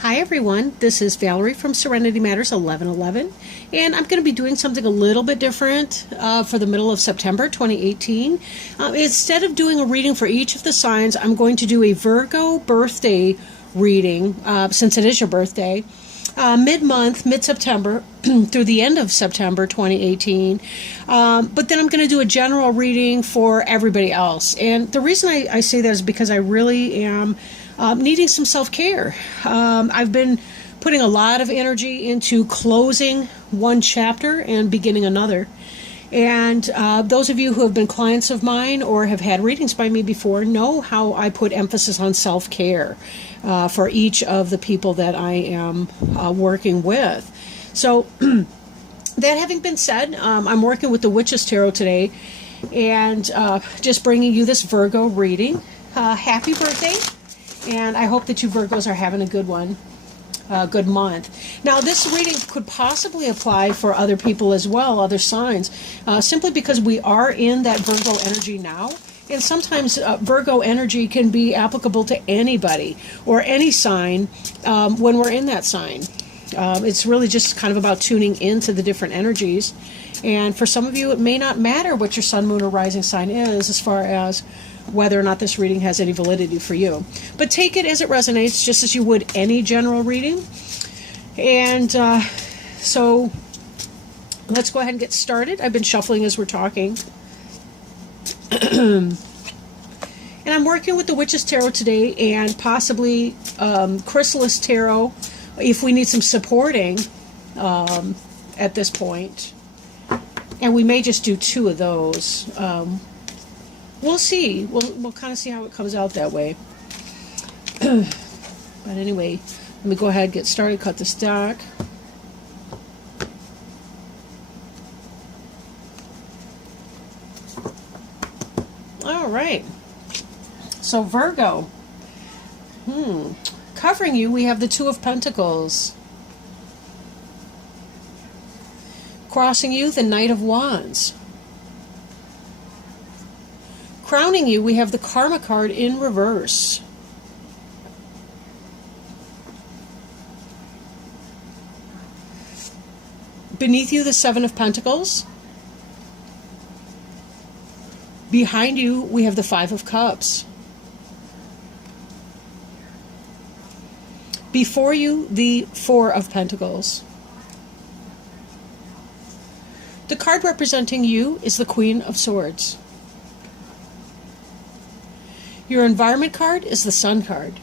Hi everyone, this is Valerie from Serenity Matters 1111, and I'm going to be doing something a little bit different for the middle of September 2018. Instead of doing a reading for each of the signs, I'm going to do a Virgo birthday reading, since it is your birthday, mid-month, mid-September, through the end of September 2018. But then I'm going to do a general reading for everybody else. And the reason I say that is because I really am needing some self-care. I've been putting a lot of energy into closing one chapter and beginning another. And those of you who have been clients of mine or have had readings by me before know how I put emphasis on self-care for each of the people that I am working with. So that having been said, I'm working with the Witch's Tarot today and just bringing you this Virgo reading. Happy birthday, and I hope that you Virgos are having a good one. Good month. Now, this reading could possibly apply for other people as well, other signs, simply because we are in that Virgo energy now. And sometimes Virgo energy can be applicable to anybody or any sign when we're in that sign. It's really just kind of about tuning into the different energies. And for some of you, it may not matter what your sun, moon, or rising sign is as far as whether or not this reading has any validity for you. But take it as it resonates, just as you would any general reading. And so let's go ahead and get started. I've been shuffling as we're talking. And I'm working with the Witch's Tarot today and possibly Chrysalis Tarot if we need some supporting at this point. And we may just do two of those. We'll see. We'll kind of see how it comes out that way. But anyway, let me go ahead and get started, cut this deck. All right. So Virgo. Covering you, we have the Two of Pentacles. Crossing you, the Knight of Wands. Crowning you, we have the Karma card in reverse. Beneath you, the Seven of Pentacles. Behind you, we have the Five of Cups. Before you, the Four of Pentacles. The card representing you is the Queen of Swords. Your environment card is the Sun card.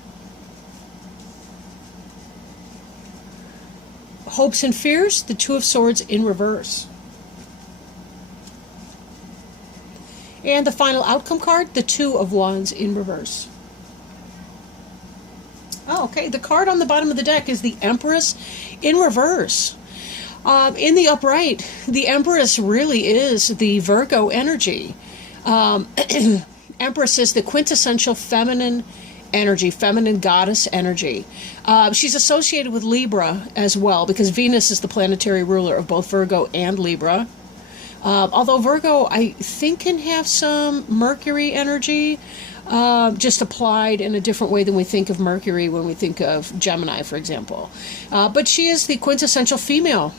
Hopes and fears, the Two of Swords in reverse. And the final outcome card, the Two of Wands in reverse. Oh, okay. The card on the bottom of the deck is the Empress in reverse. In the upright, the Empress really is the Virgo energy. Empress is the quintessential feminine energy, feminine goddess energy. She's associated with Libra as well because Venus is the planetary ruler of both Virgo and Libra. Although Virgo, I think, can have some Mercury energy, just applied in a different way than we think of Mercury when we think of Gemini, for example. But she is the quintessential female.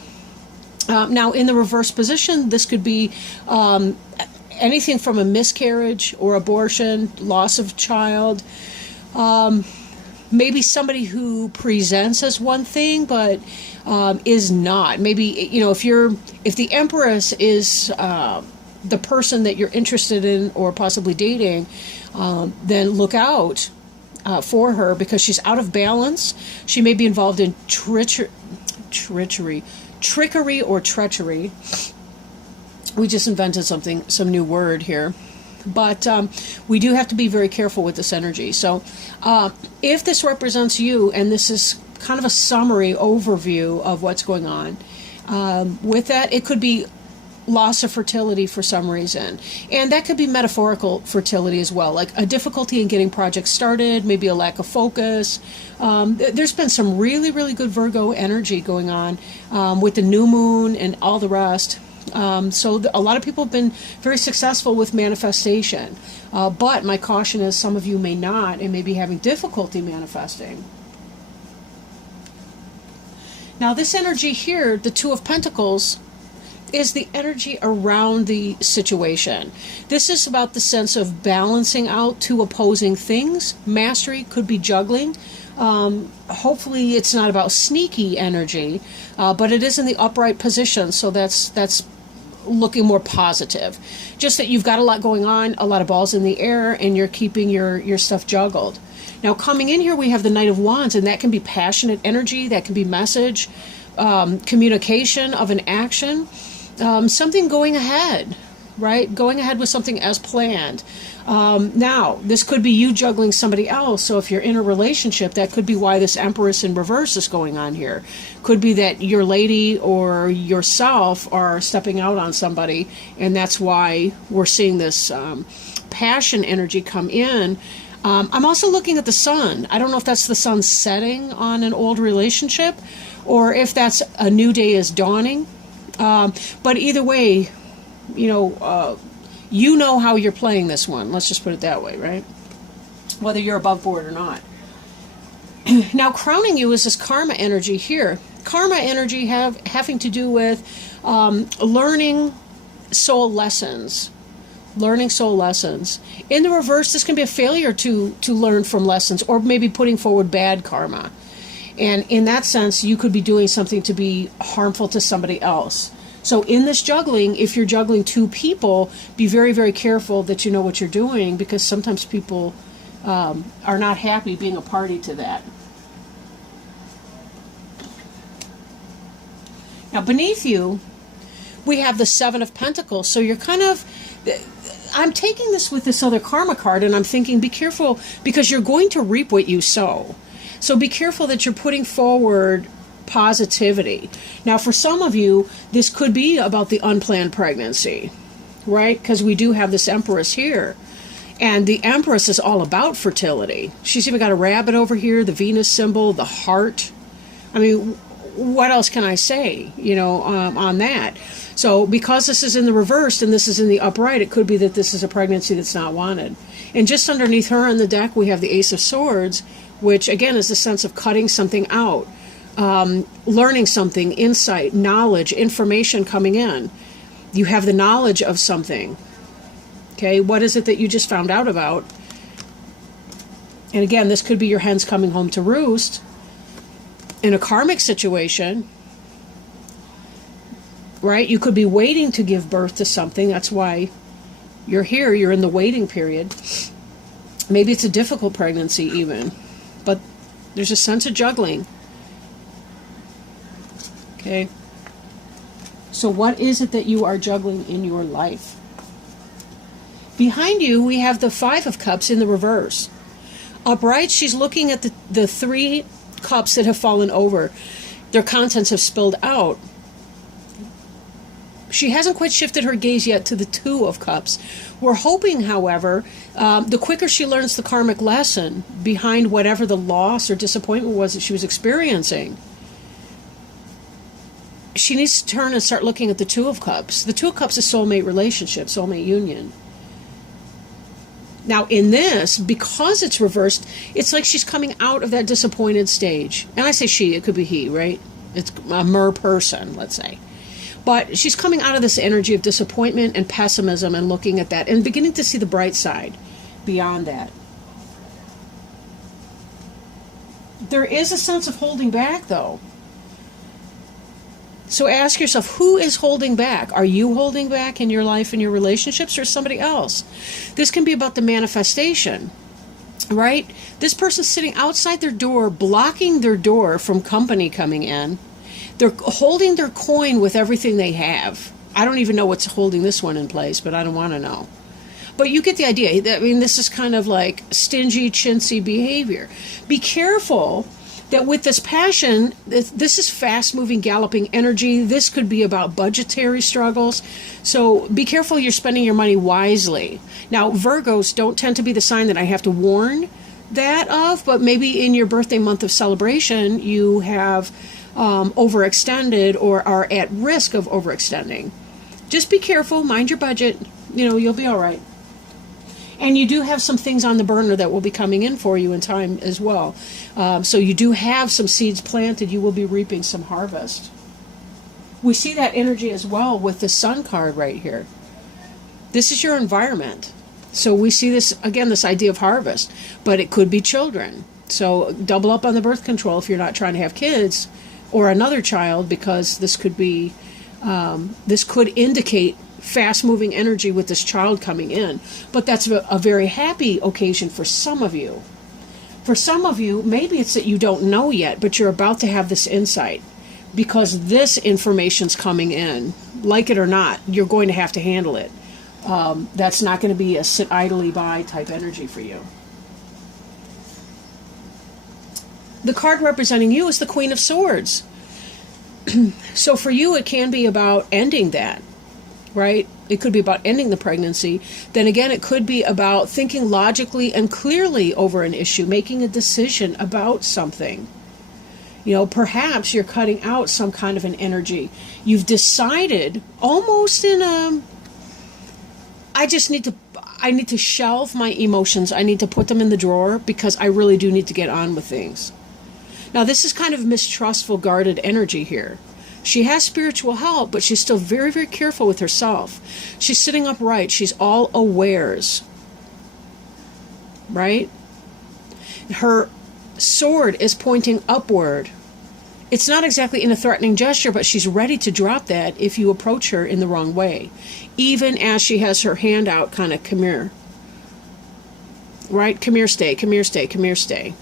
Now, in the reverse position, this could be anything from a miscarriage or abortion, loss of child, maybe somebody who presents as one thing but is not. Maybe, you know, if the Empress is the person that you're interested in or possibly dating, then look out for her because she's out of balance. She may be involved in trickery or treachery. We just invented some new word here. But we do have to be very careful with this energy. So if this represents you, and this is kind of a summary overview of what's going on, with that, it could be loss of fertility for some reason. And that could be metaphorical fertility as well, like a difficulty in getting projects started, maybe a lack of focus. There's been some really, really good Virgo energy going on with the new moon and all the rest. So a lot of people have been very successful with manifestation. But my caution is some of you may not and may be having difficulty manifesting. Now this energy here, the Two of Pentacles, is the energy around the situation. This is about the sense of balancing out two opposing things. Mastery could be juggling. Hopefully it's not about sneaky energy, but it is in the upright position, so that's looking more positive. Just that you've got a lot going on, a lot of balls in the air, and you're keeping your stuff juggled. Now coming in here we have the Knight of Wands, and that can be passionate energy, that can be message, communication of an action, something going ahead, right? Going ahead with something as planned. Now, this could be you juggling somebody else. So if you're in a relationship, that could be why this Empress in reverse is going on here. Could be that your lady or yourself are stepping out on somebody, and that's why we're seeing this passion energy come in. I'm also looking at the sun. I don't know if that's the sun setting on an old relationship or if that's a new day is dawning. But either way, you know how you're playing this one. Let's just put it that way, right? Whether you're above board or not. Now, crowning you is this karma energy here. Karma energy having to do with learning soul lessons. Learning soul lessons. In the reverse, this can be a failure to learn from lessons, or maybe putting forward bad karma. And in that sense, you could be doing something to be harmful to somebody else. So in this juggling, if you're juggling two people, be very, very careful that you know what you're doing, because sometimes people are not happy being a party to that. Now beneath you, we have the Seven of Pentacles. So you're kind of, I'm taking this with this other karma card, and I'm thinking be careful, because you're going to reap what you sow. So be careful that you're putting forward positivity. Now, for some of you, this could be about the unplanned pregnancy, right? Because we do have this Empress here. And the Empress is all about fertility. She's even got a rabbit over here, the Venus symbol, the heart. I mean, what else can I say, on that? So because this is in the reversed and this is in the upright, it could be that this is a pregnancy that's not wanted. And just underneath her on the deck, we have the Ace of Swords, which again is the sense of cutting something out, learning something, insight, knowledge, information coming in. You have the knowledge of something. Okay, what is it that you just found out about? And again, this could be your hens coming home to roost. In a karmic situation, right? You could be waiting to give birth to something. That's why you're here. You're in the waiting period. Maybe it's a difficult pregnancy even. But there's a sense of juggling. Okay. So what is it that you are juggling in your life? Behind you, we have the Five of Cups in the reverse. Upright, she's looking at the three cups that have fallen over. Their contents have spilled out. She hasn't quite shifted her gaze yet to the Two of Cups. We're hoping, however, the quicker she learns the karmic lesson behind whatever the loss or disappointment was that she was experiencing, she needs to turn and start looking at the Two of Cups. The Two of Cups is soulmate relationship, soulmate union. Now in this, because it's reversed, it's like she's coming out of that disappointed stage. And I say she, it could be he, right? It's a mer person, let's say. But she's coming out of this energy of disappointment and pessimism and looking at that and beginning to see the bright side beyond that. There is a sense of holding back, though. So ask yourself, who is holding back? Are you holding back in your life and your relationships, or somebody else? This can be about the manifestation, right? This person's sitting outside their door, blocking their door from company coming in. They're holding their coin with everything they have. I don't even know what's holding this one in place, but I don't want to know. But you get the idea. I mean, this is kind of like stingy, chintzy behavior. Be careful that with this passion, this is fast-moving, galloping energy. This could be about budgetary struggles. So be careful you're spending your money wisely. Now, Virgos don't tend to be the sign that I have to warn that of, but maybe in your birthday month of celebration, you have overextended or are at risk of overextending. Just be careful, mind your budget, you'll be all right. And you do have some things on the burner that will be coming in for you in time as well. So you do have some seeds planted. You will be reaping some harvest. We see that energy as well with the Sun card right here. This is your environment. So we see this, again, this idea of harvest. But it could be children. So double up on the birth control if you're not trying to have kids or another child, because this could be, this could indicate fast-moving energy with this child coming in. But that's a very happy occasion for some of you. For some of you, maybe it's that you don't know yet, but you're about to have this insight because this information's coming in. Like it or not, you're going to have to handle it. That's not going to be a sit idly by type energy for you. The card representing you is the Queen of Swords. So for you, it can be about ending that. Right? It could be about ending the pregnancy. Then again, it could be about thinking logically and clearly over an issue, making a decision about something. You know, perhaps you're cutting out some kind of an energy. You've decided almost in I need to shelve my emotions. I need to put them in the drawer because I really do need to get on with things. Now, this is kind of mistrustful, guarded energy here. She has spiritual help, but she's still very, very careful with herself. She's sitting upright. She's all awares. Right? Her sword is pointing upward. It's not exactly in a threatening gesture, but she's ready to drop that if you approach her in the wrong way. Even as she has her hand out, kind of, come here. Right? Come here, stay. Come here, stay. Come here, stay.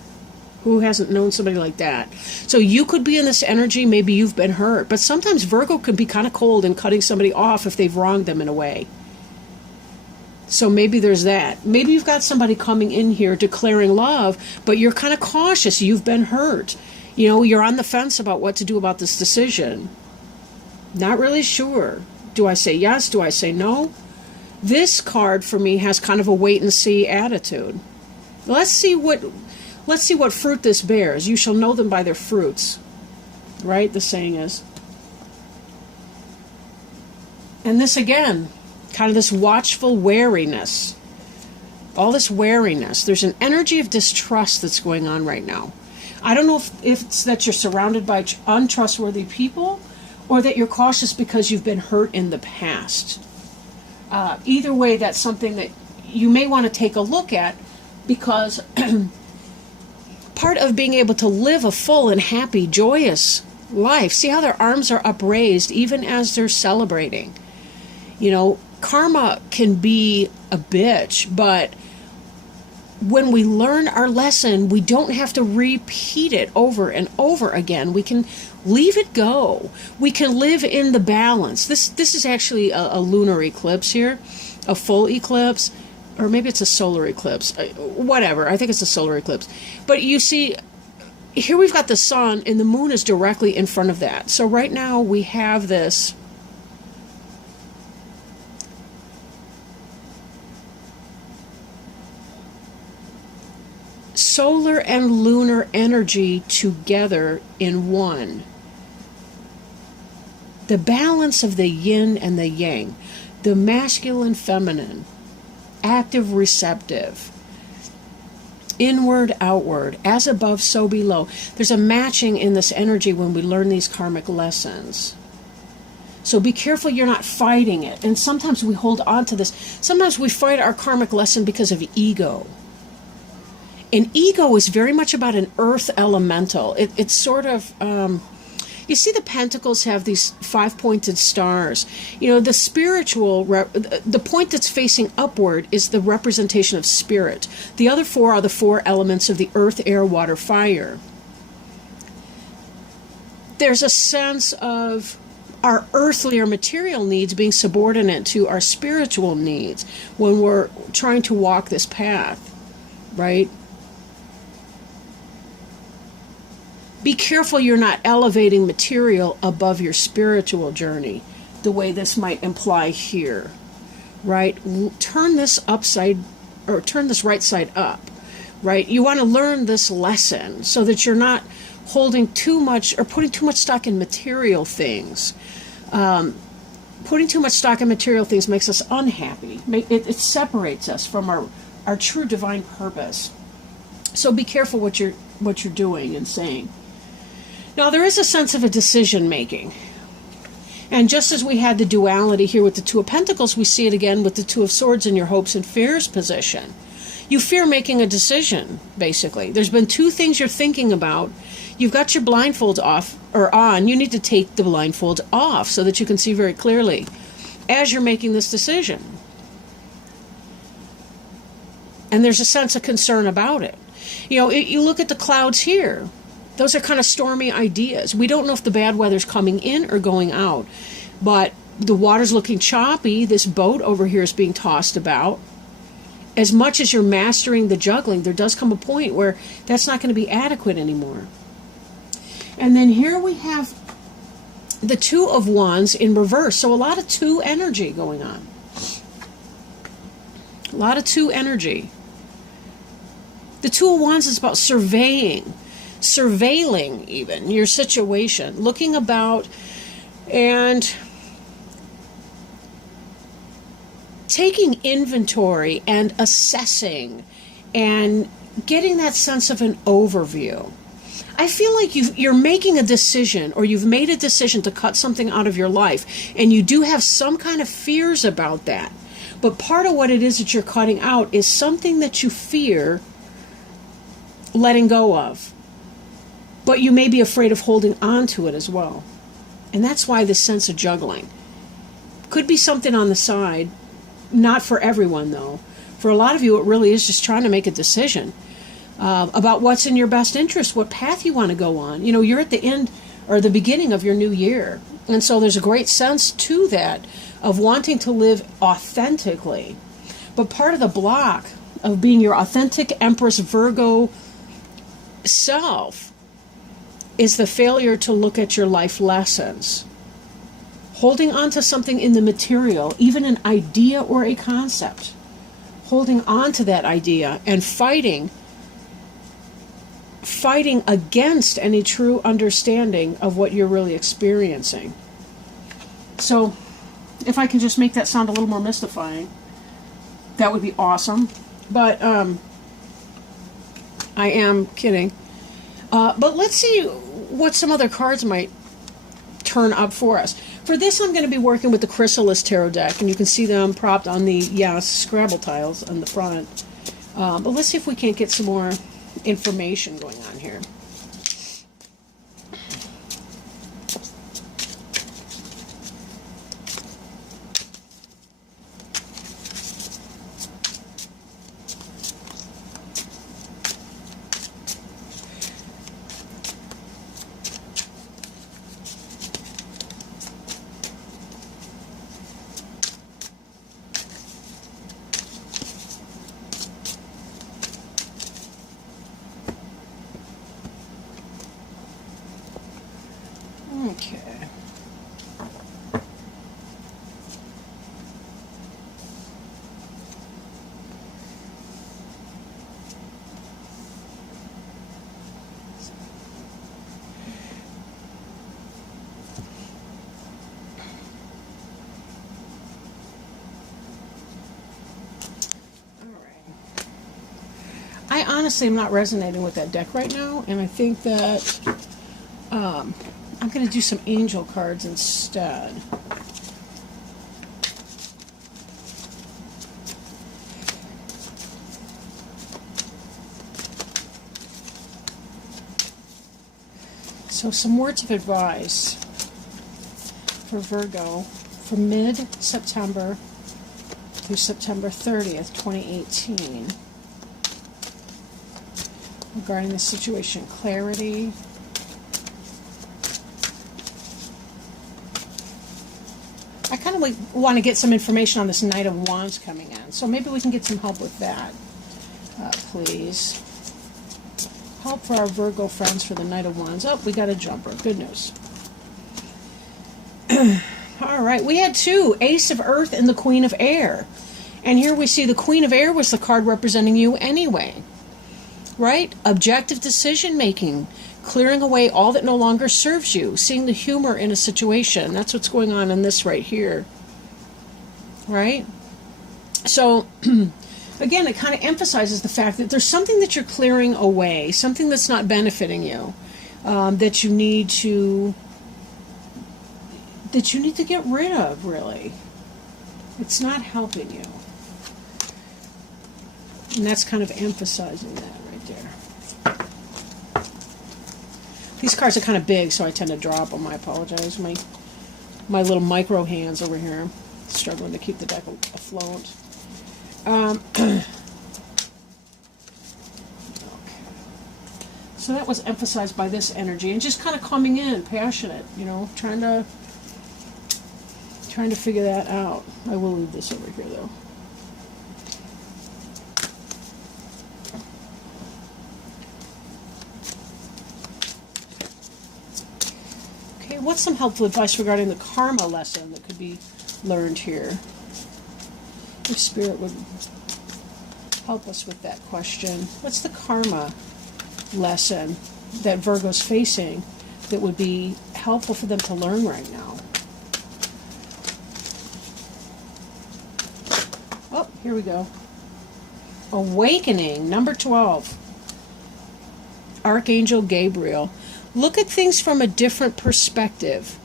Who hasn't known somebody like that? So you could be in this energy. Maybe you've been hurt. But sometimes Virgo can be kind of cold and cutting somebody off if they've wronged them in a way. So maybe there's that. Maybe you've got somebody coming in here declaring love, but you're kind of cautious. You've been hurt. You know, you're on the fence about what to do about this decision. Not really sure. Do I say yes? Do I say no? This card for me has kind of a wait and see attitude. Let's see what fruit this bears. You shall know them by their fruits. Right? The saying is. And this again, kind of this watchful wariness. All this wariness. There's an energy of distrust that's going on right now. I don't know if it's that you're surrounded by untrustworthy people or that you're cautious because you've been hurt in the past. Either way, that's something that you may want to take a look at, because part of being able to live a full and happy, joyous life, see how their arms are upraised even as they're celebrating. You know, karma can be a bitch, but when we learn our lesson, we don't have to repeat it over and over again. We can leave it go. We can live in the balance. This is actually a lunar eclipse here, a full eclipse, or maybe it's a solar eclipse. Whatever, I think it's a solar eclipse. But you see, here we've got the sun, and the moon is directly in front of that. So right now we have this solar and lunar energy together in one. The balance of the yin and the yang, the masculine, feminine, active, receptive, inward, outward, as above, so below. There's a matching in this energy when we learn these karmic lessons. So be careful you're not fighting it. And sometimes we hold on to this. Sometimes we fight our karmic lesson because of ego. And ego is very much about an earth elemental. It's sort of, you see the pentacles have these 5-pointed stars. You know, the spiritual, the point that's facing upward is the representation of spirit. The other 4 are the 4 elements of the earth, air, water, fire. There's a sense of our earthly or material needs being subordinate to our spiritual needs when we're trying to walk this path, right? Be careful you're not elevating material above your spiritual journey, the way this might imply here, right? Turn this right side up, right? You want to learn this lesson so that you're not holding too much or putting too much stock in material things. Putting too much stock in material things makes us unhappy. It separates us from our true divine purpose. So be careful what you're doing and saying. Now, there is a sense of a decision making. And just as we had the duality here with the Two of Pentacles, we see it again with the Two of Swords in your hopes and fears position. You fear making a decision, basically. There's been two things you're thinking about. You've got your blindfolds off or on. You need to take the blindfolds off so that you can see very clearly as you're making this decision. And there's a sense of concern about it. You know, you look at the clouds here. Those are kind of stormy ideas. We don't know if the bad weather's coming in or going out. But the water's looking choppy. This boat over here is being tossed about. As much as you're mastering the juggling, there does come a point where that's not going to be adequate anymore. And then here we have the Two of Wands in reverse. So a lot of two energy going on. A lot of two energy. The Two of Wands is about surveying, surveilling even your situation, looking about and taking inventory and assessing and getting that sense of an overview. I feel like you're making a decision, or you've made a decision to cut something out of your life, and you do have some kind of fears about that. But part of what it is that you're cutting out is something that you fear letting go of. But you may be afraid of holding on to it as well. And that's why this sense of juggling. Could be something on the side. Not for everyone, though. For a lot of you, it really is just trying to make a decision about what's in your best interest, what path you want to go on. You know, you're at the end or the beginning of your new year. And so there's a great sense to that of wanting to live authentically. But part of the block of being your authentic Empress Virgo self is the failure to look at your life lessons. Holding on to something in the material, even an idea or a concept. Holding on to that idea and fighting against any true understanding of what you're really experiencing. So, if I can just make that sound a little more mystifying, that would be awesome. But, I am kidding. But let's see what some other cards might turn up for us. For this, I'm going to be working with the Chrysalis Tarot deck, and you can see them propped on the, Scrabble tiles on the front. But let's see if we can't get some more information going on here. Okay. I honestly am not resonating with that deck right now, and I think that I'm going to do some angel cards instead. So some words of advice for Virgo from mid-September through September 30th, 2018. Regarding the situation, clarity. I kind of want to get some information on this Knight of Wands coming in, so maybe we can get some help with that, please. Help for our Virgo friends for the Knight of Wands. Oh, we got a jumper. Good news. All right, we had two, Ace of Earth and the Queen of Air. And here we see the Queen of Air was the card representing you anyway. Right? Objective decision making, clearing away all that no longer serves you, seeing the humor in a situation. That's what's going on in this right here. Right? So again, it kind of emphasizes the fact that there's something that you're clearing away, something that's not benefiting you, that you need to get rid of, really. It's not helping you. And that's kind of emphasizing that right there. These cards are kind of big, so I tend to drop them. I apologize. My little micro hands over here struggling to keep the deck afloat. Okay. So that was emphasized by this energy, and just kind of coming in, passionate, you know, trying to figure that out. I will leave this over here, though. Okay, what's some helpful advice regarding the karma lesson that could be learned here? If Spirit would help us with that question. What's the karma lesson that Virgo's facing that would be helpful for them to learn right now? Oh, here we go. Awakening, number 12. Archangel Gabriel. Look at things from a different perspective.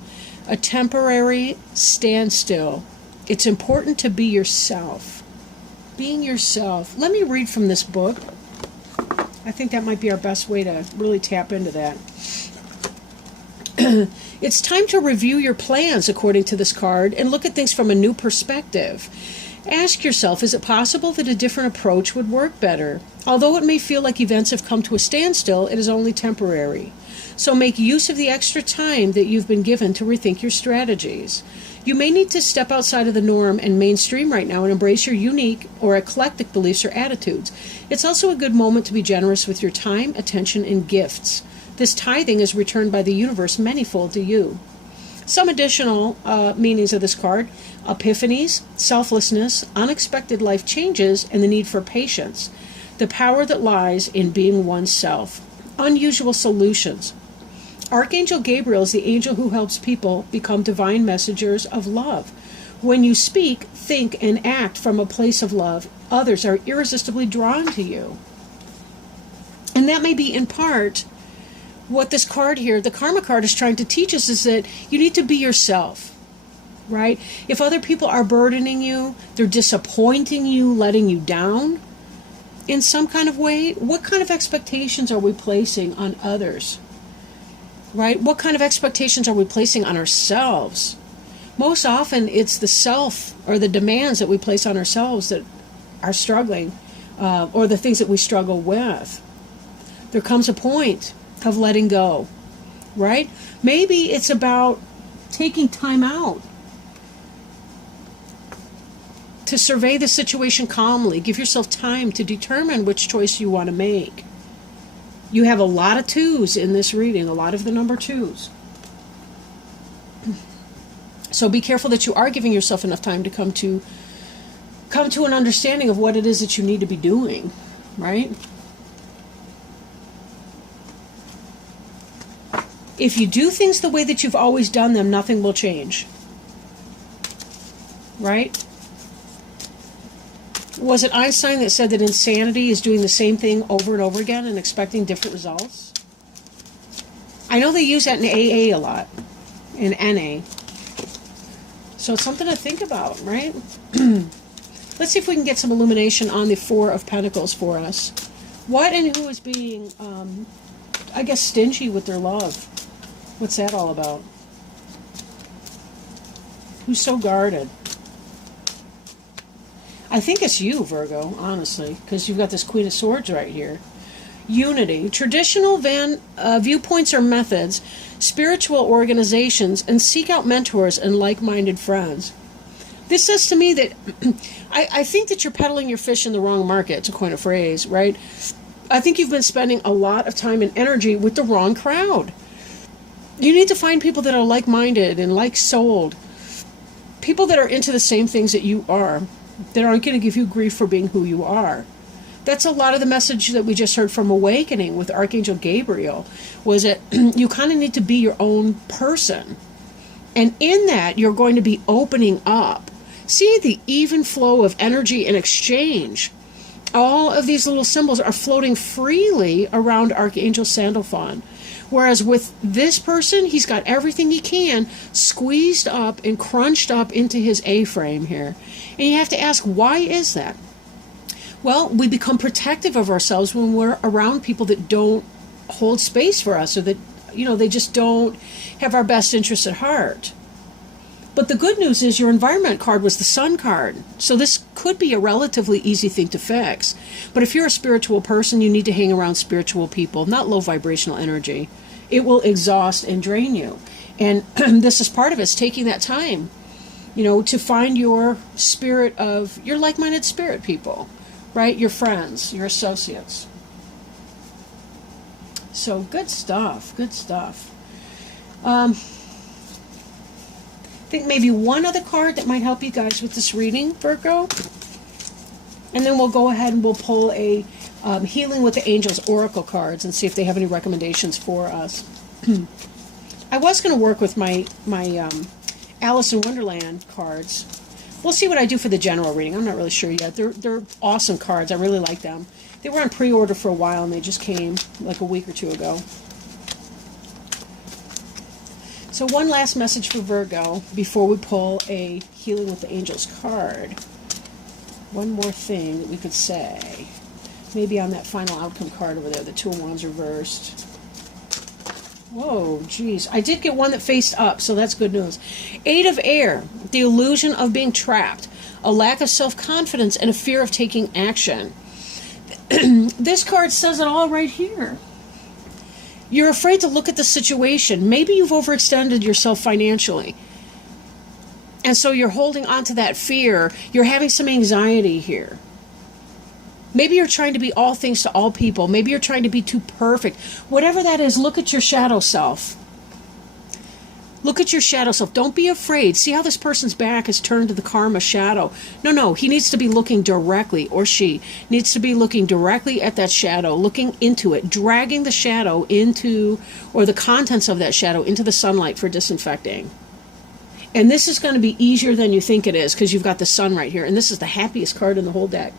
A temporary standstill. It's important to be yourself. Being yourself. Let me read from this book. I think that might be our best way to really tap into that. It's time to review your plans, according to this card, and look at things from a new perspective. Ask yourself, is it possible that a different approach would work better? Although it may feel like events have come to a standstill, it is only temporary. So make use of the extra time that you've been given to rethink your strategies. You may need to step outside of the norm and mainstream right now and embrace your unique or eclectic beliefs or attitudes. It's also a good moment to be generous with your time, attention, and gifts. This tithing is returned by the universe manyfold to you. Some additional meanings of this card: epiphanies, selflessness, unexpected life changes, and the need for patience. The power that lies in being oneself. Unusual solutions. Archangel Gabriel is the angel who helps people become divine messengers of love. When you speak, think, and act from a place of love, others are irresistibly drawn to you. And that may be in part what this card here, the karma card, is trying to teach us, is that you need to be yourself, right? If other people are burdening you, they're disappointing you, letting you down in some kind of way, what kind of expectations are we placing on others, right? What kind of expectations are we placing on ourselves? Most often it's the self or the demands that we place on ourselves that are struggling, or the things that we struggle with. There comes a point of letting go, right? Maybe it's about taking time out to survey the situation calmly. Give yourself time to determine which choice you want to make. You have a lot of twos in this reading, a lot of the number twos. So be careful that you are giving yourself enough time to come to an understanding of what it is that you need to be doing, right? If you do things the way that you've always done them, nothing will change. Right? Was it Einstein that said that insanity is doing the same thing over and over again and expecting different results? I know they use that in AA a lot, in NA. So it's something to think about, right? Let's see if we can get some illumination on the Four of Pentacles for us. What and who is being, I guess, stingy with their love? What's that all about? Who's so guarded? I think it's you, Virgo, honestly, because you've got this Queen of Swords right here. Unity. Traditional viewpoints or methods, spiritual organizations, and seek out mentors and like-minded friends. This says to me that I think that you're peddling your fish in the wrong market, to coin a phrase, right? I think you've been spending a lot of time and energy with the wrong crowd. You need to find people that are like-minded and like-souled. People that are into the same things that you are, that aren't going to give you grief for being who you are. That's a lot of the message that we just heard from Awakening with Archangel Gabriel, was that you kind of need to be your own person. And in that, you're going to be opening up. See the even flow of energy and exchange. All of these little symbols are floating freely around Archangel Sandalphon. Whereas with this person, he's got everything he can squeezed up and crunched up into his A-frame here. And you have to ask, why is that? Well, we become protective of ourselves when we're around people that don't hold space for us, or that, they just don't have our best interests at heart. But the good news is your environment card was the Sun card. So this could be a relatively easy thing to fix. But if you're a spiritual person, you need to hang around spiritual people, not low vibrational energy. It will exhaust and drain you. And this is part of it, it's taking that time, to find your spirit of, your like-minded spirit people, right? Your friends, your associates. So good stuff, good stuff. I think maybe one other card that might help you guys with this reading, Virgo. And then we'll go ahead and we'll pull a Healing with the Angels Oracle cards and see if they have any recommendations for us. I was going to work with my Alice in Wonderland cards. We'll see what I do for the general reading. I'm not really sure yet. They're awesome cards. I really like them. They were on pre-order for a while and they just came like a week or two ago. So one last message for Virgo before we pull a Healing with the Angels card. One more thing that we could say. Maybe on that final outcome card over there, the Two of Wands reversed. Whoa, geez. I did get one that faced up, so that's good news. Eight of Air, the illusion of being trapped, a lack of self-confidence, and a fear of taking action. This card says it all right here. You're afraid to look at the situation. Maybe you've overextended yourself financially. And so you're holding on to that fear. You're having some anxiety here. Maybe you're trying to be all things to all people. Maybe you're trying to be too perfect. Whatever that is, look at your shadow self. Look at your shadow self. Don't be afraid. See how this person's back is turned to the karma shadow. No, he needs to be looking directly, or she needs to be looking directly at that shadow, looking into it, dragging the shadow into, or the contents of that shadow into the sunlight for disinfecting. And this is going to be easier than you think it is because you've got the sun right here. And this is the happiest card in the whole deck.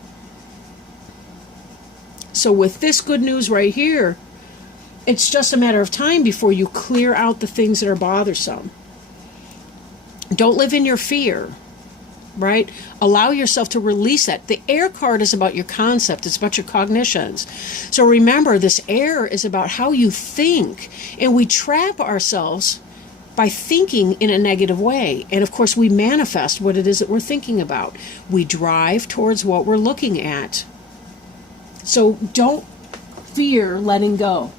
So with this good news right here, it's just a matter of time before you clear out the things that are bothersome. Don't live in your fear, right? Allow yourself to release that. The air card is about your concept. It's about your cognitions. So remember, this air is about how you think. And we trap ourselves by thinking in a negative way. And of course, we manifest what it is that we're thinking about. We drive towards what we're looking at. So don't fear letting go.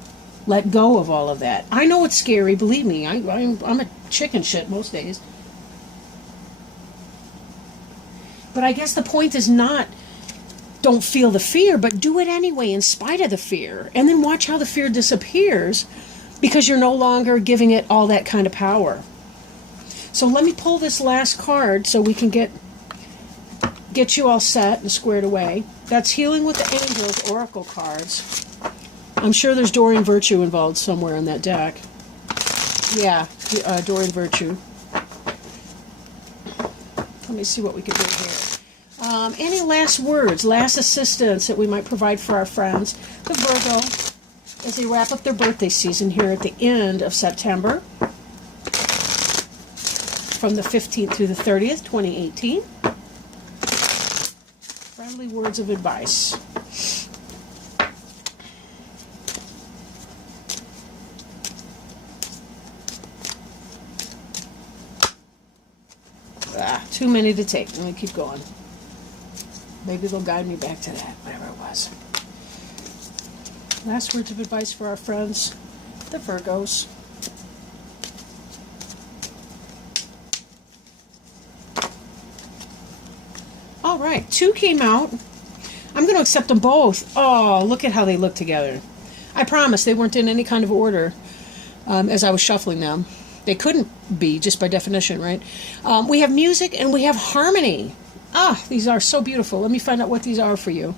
Let go of all of that. I know it's scary, believe me. I'm a chicken shit most days. But I guess the point is not don't feel the fear, but do it anyway in spite of the fear. And then watch how the fear disappears because you're no longer giving it all that kind of power. So let me pull this last card so we can get you all set and squared away. That's Healing with the Angels Oracle cards. I'm sure there's Doreen Virtue involved somewhere in that deck. Yeah, Doreen Virtue. Let me see what we can do here. Any last words, last assistance that we might provide for our friends, the Virgo, as they wrap up their birthday season here at the end of September, from the 15th through the 30th, 2018. Friendly words of advice. Too many to take. Let me keep going. Maybe they'll guide me back to that, whatever it was. Last words of advice for our friends, the Virgos. All right, 2 came out. I'm going to accept them both. Oh, look at how they look together. I promise they weren't in any kind of order as I was shuffling them. They couldn't be, just by definition, right? We have music and we have harmony. Ah, these are so beautiful. Let me find out what these are for you.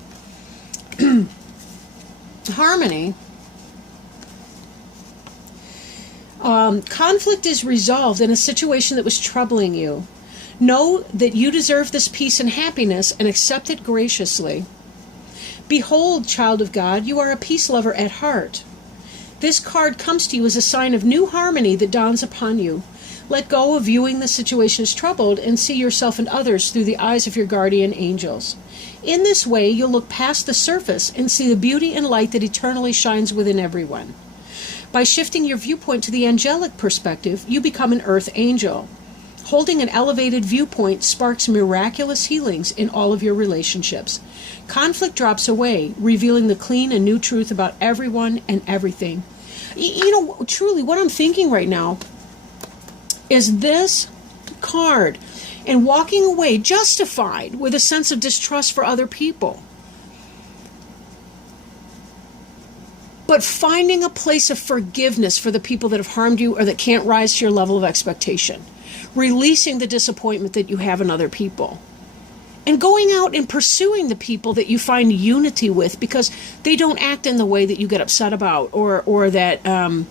Harmony. Conflict is resolved in a situation that was troubling you. Know that you deserve this peace and happiness and accept it graciously. Behold, child of God, you are a peace lover at heart. This card comes to you as a sign of new harmony that dawns upon you. Let go of viewing the situation as troubled and see yourself and others through the eyes of your guardian angels. In this way, you'll look past the surface and see the beauty and light that eternally shines within everyone. By shifting your viewpoint to the angelic perspective, you become an earth angel. Holding an elevated viewpoint sparks miraculous healings in all of your relationships. Conflict drops away, revealing the clean and new truth about everyone and everything. Truly, what I'm thinking right now is this card and walking away justified with a sense of distrust for other people. But finding a place of forgiveness for the people that have harmed you or that can't rise to your level of expectation. Releasing the disappointment that you have in other people. And going out and pursuing the people that you find unity with because they don't act in the way that you get upset about or that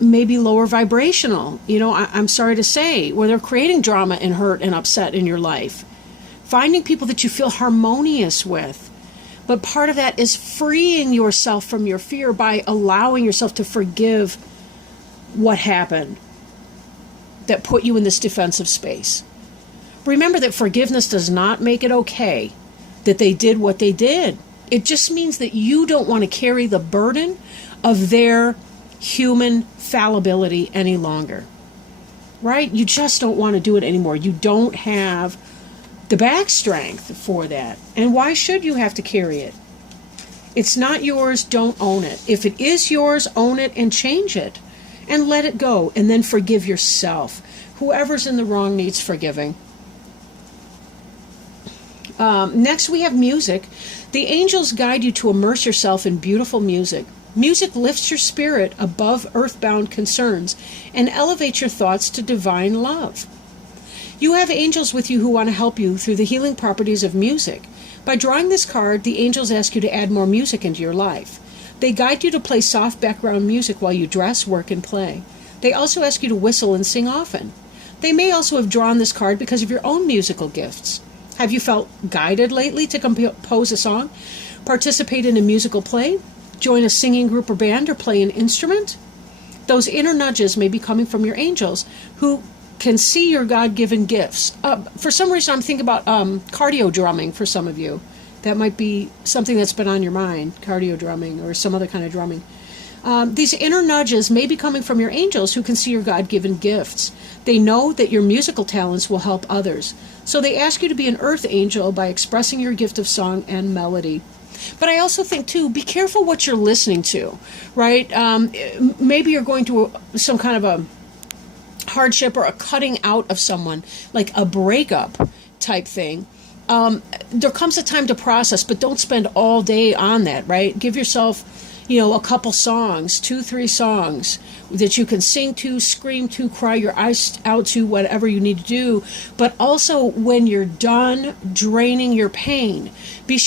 maybe lower vibrational. I'm sorry to say, where they're creating drama and hurt and upset in your life. Finding people that you feel harmonious with. But part of that is freeing yourself from your fear by allowing yourself to forgive what happened that put you in this defensive space. Remember that forgiveness does not make it okay that they did what they did. It just means that you don't want to carry the burden of their human fallibility any longer. Right? You just don't want to do it anymore. You don't have the back strength for that. And why should you have to carry it? It's not yours, don't own it. If it is yours, own it and change it. And let it go, and then forgive yourself. Whoever's in the wrong needs forgiving. Next, we have music. The angels guide you to immerse yourself in beautiful music. Music lifts your spirit above earthbound concerns and elevates your thoughts to divine love. You have angels with you who want to help you through the healing properties of music. By drawing this card, the angels ask you to add more music into your life. They guide you to play soft background music while you dress, work, and play. They also ask you to whistle and sing often. They may also have drawn this card because of your own musical gifts. Have you felt guided lately to compose a song, participate in a musical play, join a singing group or band, or play an instrument? Those inner nudges may be coming from your angels who can see your God-given gifts. For some reason, I'm thinking about cardio drumming for some of you. That might be something that's been on your mind, cardio drumming or some other kind of drumming. These inner nudges may be coming from your angels who can see your God-given gifts. They know that your musical talents will help others. So they ask you to be an earth angel by expressing your gift of song and melody. But I also think, too, be careful what you're listening to, right? Maybe you're going through some kind of a hardship or a cutting out of someone, like a breakup type thing. There comes a time to process, but don't spend all day on that, right? Give yourself, a couple songs, 2-3 songs that you can sing to, scream to, cry your eyes out to, whatever you need to do. But also, when you're done draining your pain, be sure